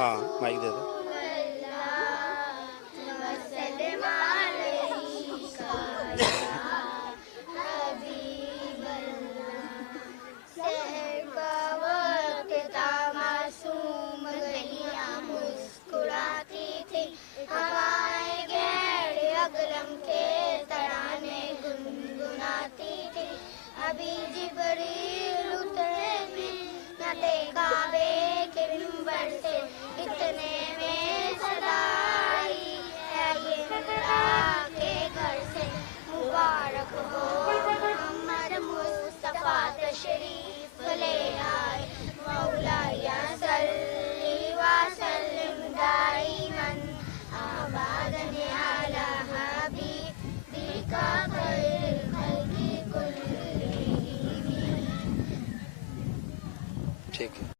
हाँ माइक दे दो। मुस्कुराती थी हवाएं गैर अगरम के तराने गुनगुनाती थी। अभी जिब्रील उतरे भी न देखा वे कि मिंबर से इतने में सदाई है ये अल्लाह के घर से। मुबारक हो मोहम्मद मुस्तफा तशरीफ ले आए। मौलाया सल्ली व सल्लिम दाइमन अबदन अला हबीबिका खैर खल्क़ि कुल्लिहिम। ठीक है।